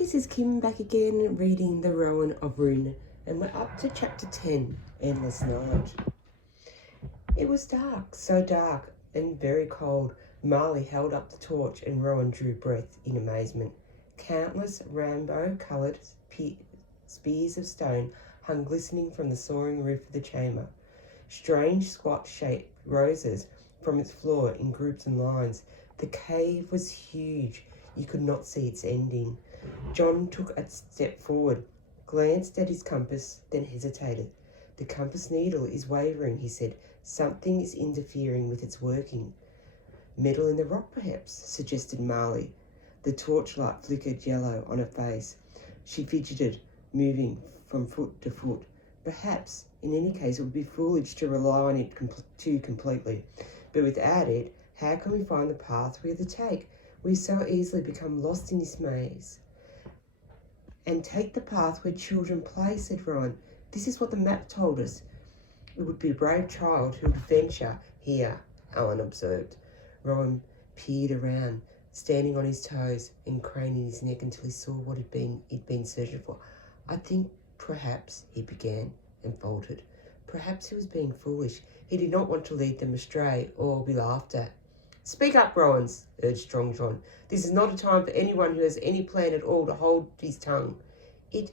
this is Kim back again reading the Rowan of Rin, and we're up to chapter 10, Endless Night. It was dark, so dark and very cold. Marley held up the torch and Rowan drew breath in amazement. Countless rainbow-coloured spears of stone hung glistening from the soaring roof of the chamber. Strange squat-shaped roses from its floor in groups and lines. The cave was huge. You could not see its ending. John took a step forward, glanced at his compass, then hesitated. The compass needle is wavering, he said. Something is interfering with its working. Metal in the rock, perhaps, suggested Marley. The torchlight flickered yellow on her face. She fidgeted, moving from foot to foot. Perhaps, in any case, it would be foolish to rely on it too completely. But without it, how can we find the path we are to take? We so easily become lost in this maze. And take the path where children play, said Rowan. This is what the map told us. It would be a brave child who would venture here, Alan observed. Rowan peered around, standing on his toes and craning his neck until he saw what he'd been searching for. I think perhaps, he began, and faltered. Perhaps he was being foolish. He did not want to lead them astray or be laughed at. Speak up, Rowans, urged Strong John. This is not a time for anyone who has any plan at all to hold his tongue. It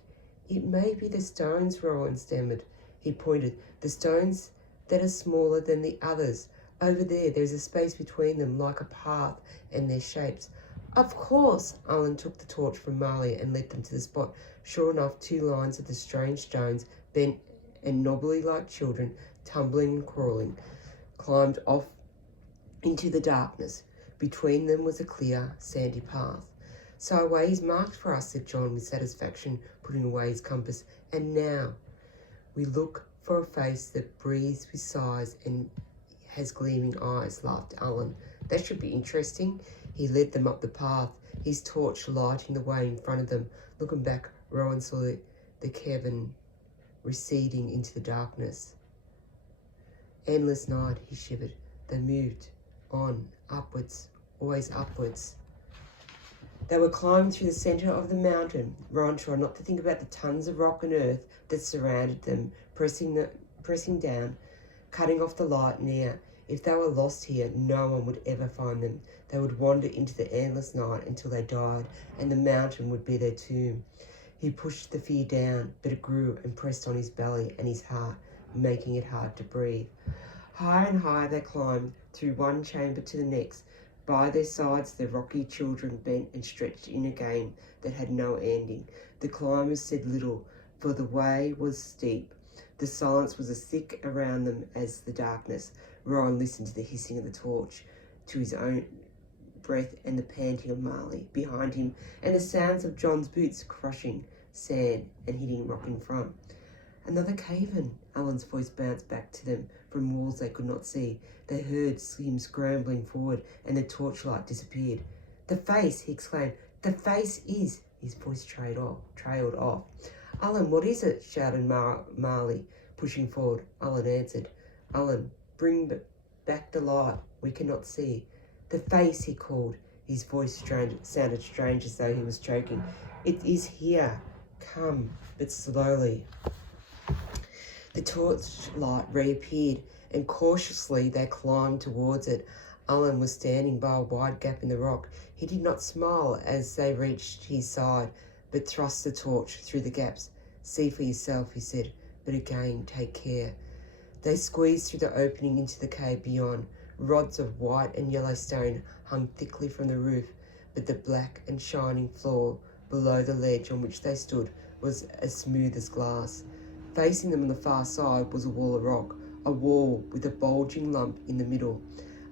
may be the stones, Rowan stammered. He pointed. The stones that are smaller than the others. Over there is a space between them like a path and their shapes. Of course, Alan took the torch from Marley and led them to the spot. Sure enough, 2 lines of the strange stones, bent and knobbly like children, tumbling and crawling, climbed off into the darkness. Between them was a clear, sandy path. So a way is marked for us, said John with satisfaction, putting away his compass. And now we look for a face that breathes with sighs and has gleaming eyes, laughed Alan. That should be interesting. He led them up the path, his torch lighting the way in front of them. Looking back, Rowan saw the cavern receding into the darkness. Endless night, he shivered. They moved on, upwards, always upwards. They were climbing through the centre of the mountain. Rowan tried not to think about the tons of rock and earth that surrounded them, pressing down, cutting off the light and air. If they were lost here, no one would ever find them. They would wander into the endless night until they died, and the mountain would be their tomb. He pushed the fear down, but it grew and pressed on his belly and his heart, making it hard to breathe. Higher and higher they climbed, through one chamber to the next. By their sides the rocky children bent and stretched in a game that had no ending. The climbers said little, for the way was steep. The silence was as thick around them as the darkness. Rowan listened to the hissing of the torch, to his own breath and the panting of Marley behind him, and the sounds of John's boots crushing sand and hitting rock in front. Another cave-in, Alan's voice bounced back to them from walls they could not see. They heard him scrambling forward, and the torchlight disappeared. The face, he exclaimed. The face is... His voice trailed off. Alan, what is it? Shouted Marley, pushing forward. Alan answered. Alan, bring back the light. We cannot see. The face, he called. His voice sounded strange, as though he was choking. It is here. Come, but slowly. The torchlight reappeared, and cautiously they climbed towards it. Alan was standing by a wide gap in the rock. He did not smile as they reached his side, but thrust the torch through the gaps. See for yourself, he said, but again, take care. They squeezed through the opening into the cave beyond. Rods of white and yellow stone hung thickly from the roof, but the black and shining floor below the ledge on which they stood was as smooth as glass. Facing them on the far side was a wall of rock, a wall with a bulging lump in the middle,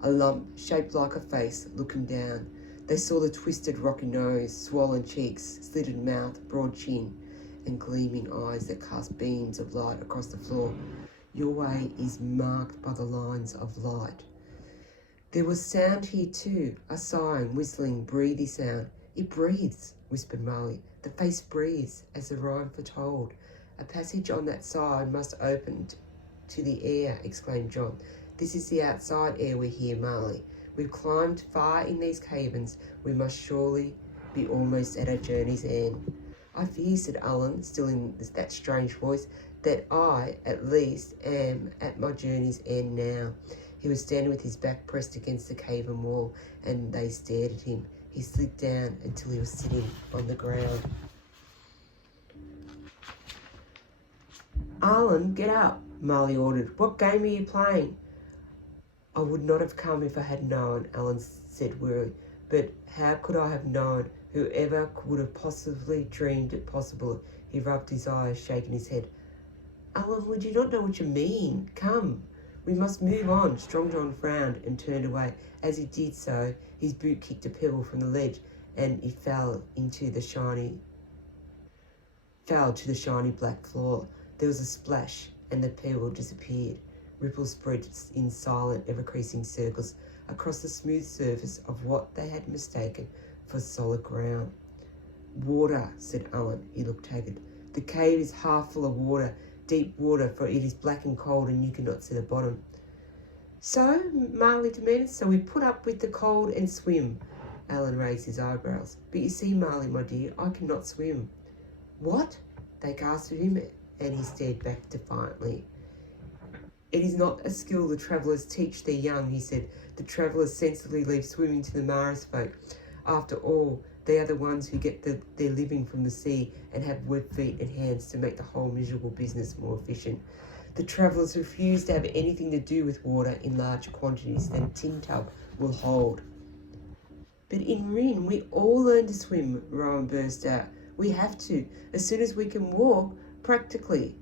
a lump shaped like a face looking down. They saw the twisted rocky nose, swollen cheeks, slitted mouth, broad chin, and gleaming eyes that cast beams of light across the floor. Your way is marked by the lines of light. There was sound here too, a sighing, whistling, breathy sound. It breathes, whispered Marley. The face breathes, as the rhyme foretold. A passage on that side must open to the air, exclaimed John. This is the outside air we hear, Marley. We've climbed far in these caverns. We must surely be almost at our journey's end. I fear, said Alan, still in that strange voice, that I, at least, am at my journey's end now. He was standing with his back pressed against the cavern wall, and they stared at him. He slid down until he was sitting on the ground. Alan, get up, Marley ordered. What game are you playing? I would not have come if I had known, Alan said wearily. But how could I have known? Whoever could have possibly dreamed it possible? He rubbed his eyes, shaking his head. Alan, would you not know what you mean? Come, we must move on. Strong John frowned and turned away. As he did so, his boot kicked a pebble from the ledge, and he fell to the shiny black floor. There was a splash, and the pebble disappeared. Ripples spread in silent, ever-creasing circles across the smooth surface of what they had mistaken for solid ground. Water, said Alan. He looked haggard. The cave is half full of water, deep water, for it is black and cold, and you cannot see the bottom. So, Marley demanded, so we put up with the cold and swim. Alan raised his eyebrows. But you see, Marley, my dear, I cannot swim. What? They gasped at him, and he stared back defiantly. It is not a skill the travellers teach their young, he said. The travellers sensibly leave swimming to the Maras folk. After all, they are the ones who get their living from the sea and have webbed feet and hands to make the whole miserable business more efficient. The travellers refuse to have anything to do with water in larger quantities than a tin tub will hold. But in Rin, we all learn to swim, Rowan burst out. We have to, as soon as we can walk, practically.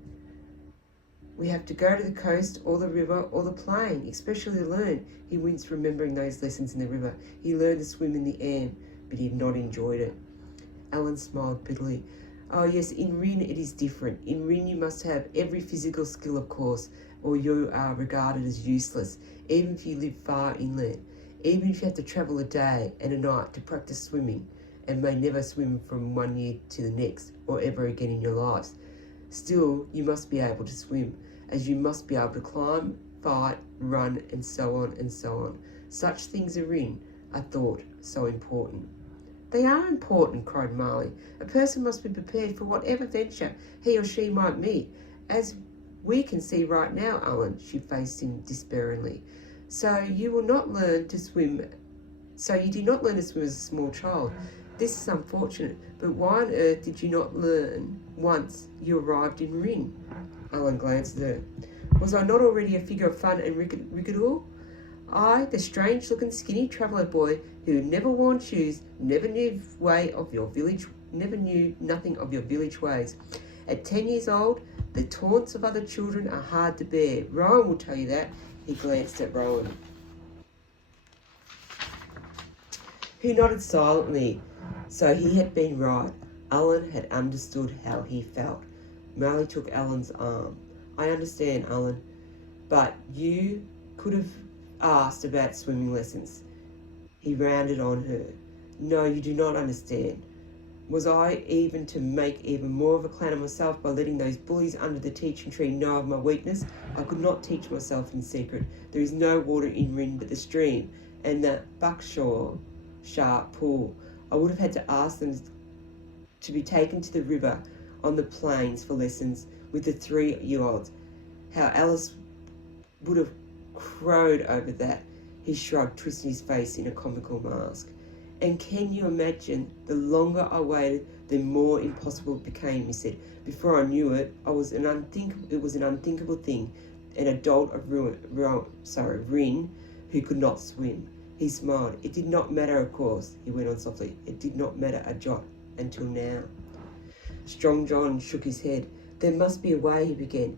We have to go to the coast or the river or the plain, especially to learn. He winced, remembering those lessons in the river. He learned to swim in the Am, but he had not enjoyed it. Alan smiled bitterly. Oh yes, in Rin it is different. In Rin you must have every physical skill, of course, or you are regarded as useless, even if you live far inland. Even if you have to travel a day and a night to practice swimming, and may never swim from one year to the next, or ever again in your lives. Still, you must be able to swim, as you must be able to climb, fight, run, and so on and so on. Such things are thought, so important. They are important, cried Marley. A person must be prepared for whatever venture he or she might meet. As we can see right now, Alan, she faced him despairingly. So you did not learn to swim as a small child. This is unfortunate, but why on earth did you not learn once you arrived in Rin? Alan glanced at her. Was I not already a figure of fun and rickety? I, the strange-looking, skinny traveller boy who had never worn shoes, never knew nothing of your village ways. At 10 years old, the taunts of other children are hard to bear. Rowan will tell you that. He glanced at Rowan, who nodded silently. So he had been right. Alan had understood how he felt. Marley took Alan's arm. I understand, Alan, but you could have asked about swimming lessons. He rounded on her. No, you do not understand. Was I even to make even more of a clown of myself by letting those bullies under the teaching tree know of my weakness? I could not teach myself in secret. There is no water in Rin but the stream and the Buckshaw sharp pool. I would have had to ask them to be taken to the river on the plains for lessons with the 3-year-olds. How Alice would have crowed over that. He shrugged, twisting his face in a comical mask. And can you imagine, the longer I waited, the more impossible it became, he said. Before I knew it, it was an unthinkable thing, an adult of Rin, who could not swim. He smiled. It did not matter, of course, he went on softly. It did not matter a jot until now. Strong John shook his head. There must be a way, he began.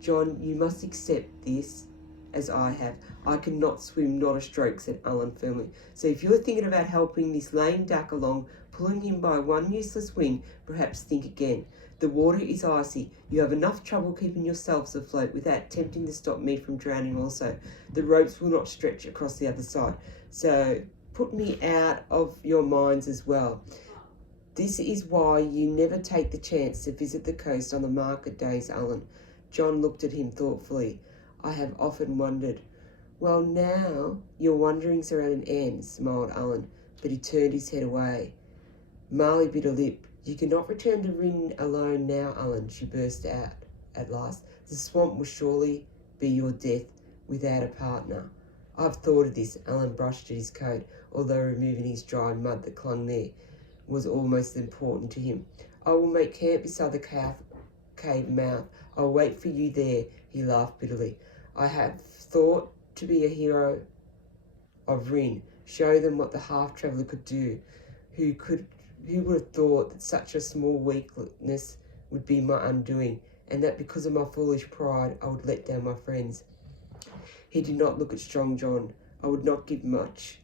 John, you must accept this as I have. I cannot swim, not a stroke, said Alan firmly. So if you're thinking about helping this lame duck along, pulling him by one useless wing, perhaps think again. The water is icy. You have enough trouble keeping yourselves afloat without attempting to stop me from drowning also. The ropes will not stretch across the other side. So put me out of your minds as well. This is why you never take the chance to visit the coast on the market days, Alan. John looked at him thoughtfully. I have often wondered. Well, now your wonderings are at an end, smiled Alan. but he turned his head away. Marley bit her lip. "You cannot return to Rin alone now, Alan," she burst out at last. "The swamp will surely be your death without a partner." "I've thought of this." Alan brushed at his coat, although removing his dry mud that clung there was almost important to him. "I will make camp beside the cave mouth. I'll wait for you there." He laughed bitterly. "I have thought to be a hero of Rin, show them what the half-traveller could do. Who would have thought that such a small weakness would be my undoing, and that because of my foolish pride I would let down my friends?" He did not look at Strong John. "I would not give much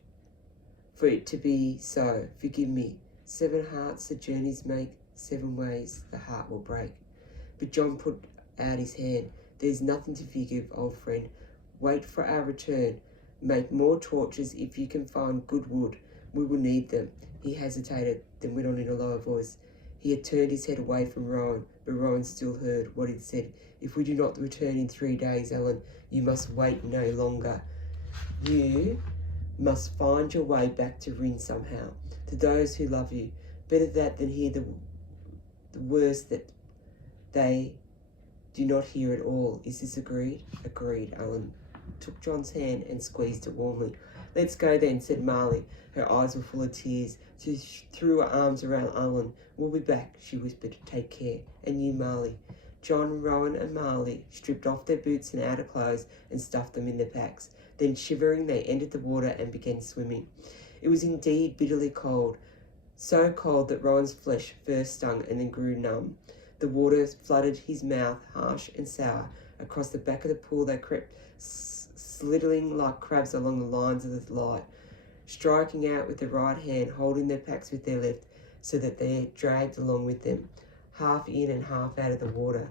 for it to be so. Forgive me. 7 hearts the journeys make, 7 ways the heart will break." But John put out his hand. "There's nothing to forgive, old friend. Wait for our return. Make more torches if you can find good wood. We will need them." He hesitated, then went on in a lower voice. He had turned his head away from Rowan, but Rowan still heard what he'd said. "If we do not return in 3 days, Alan, you must wait no longer. You must find your way back to Rin somehow, to those who love you. Better that than hear the worst that they do not hear at all. Is this agreed?" "Agreed." Alan took John's hand and squeezed it warmly. "Let's go then," said Marley. Her eyes were full of tears. She threw her arms around Alan. "We'll be back," she whispered. "Take care. And you, Marley." John, Rowan and Marley stripped off their boots and outer clothes and stuffed them in their packs. Then, shivering, they entered the water and began swimming. It was indeed bitterly cold, so cold that Rowan's flesh first stung and then grew numb. The water flooded his mouth, harsh and sour. Across the back of the pool they crept, slithering like crabs along the lines of the light, striking out with their right hand, holding their packs with their left, so that they dragged along with them, half in and half out of the water.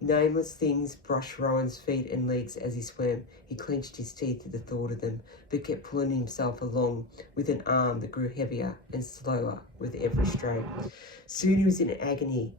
Nameless things brushed Rowan's feet and legs as he swam. He clenched his teeth at the thought of them, but kept pulling himself along with an arm that grew heavier and slower with every stroke. Soon he was in agony,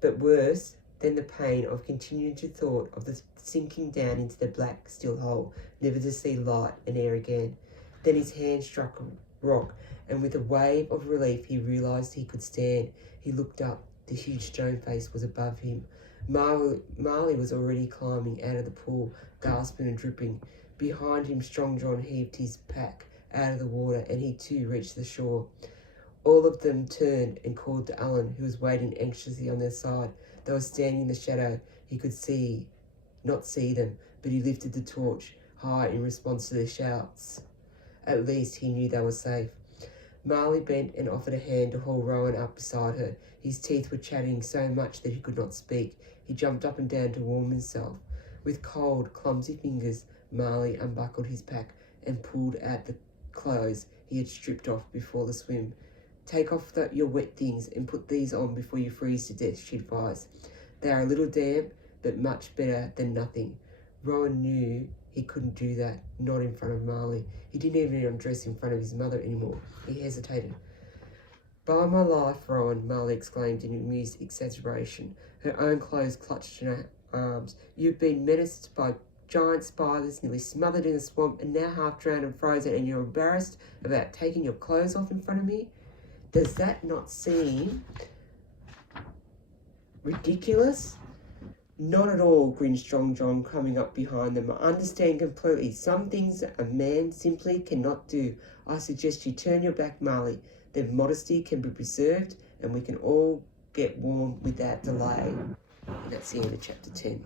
but worse than the pain of continuing to thought of the sinking down into the black, still hole, never to see light and air again. Then his hand struck a rock, and with a wave of relief he realised he could stand. He looked up. The huge stone face was above him. Marley was already climbing out of the pool, gasping and dripping. Behind him, Strong John heaved his pack out of the water, and he too reached the shore. All of them turned and called to Alan, who was waiting anxiously on their side. They were standing in the shadow. He could not see them, but he lifted the torch high in response to their shouts. At least he knew they were safe. Marley bent and offered a hand to haul Rowan up beside her. His teeth were chattering so much that he could not speak. He jumped up and down to warm himself. With cold, clumsy fingers, Marley unbuckled his pack and pulled out the clothes he had stripped off before the swim. "Take off your wet things and put these on before you freeze to death," she advised. "They are a little damp, but much better than nothing." Rowan knew he couldn't do that, not in front of Marley. He didn't even undress in front of his mother anymore. He hesitated. "By my life, Rowan," Marley exclaimed in amused exaggeration, her own clothes clutched in her arms. "You've been menaced by giant spiders, nearly smothered in the swamp, and now half drowned and frozen, and you're embarrassed about taking your clothes off in front of me? Does that not seem ridiculous?" "Not at all," grinned Strong John, coming up behind them. "I understand completely. Some things a man simply cannot do. I suggest you turn your back, Marley. Then modesty can be preserved, and we can all get warm without delay." And that's the end of chapter 10.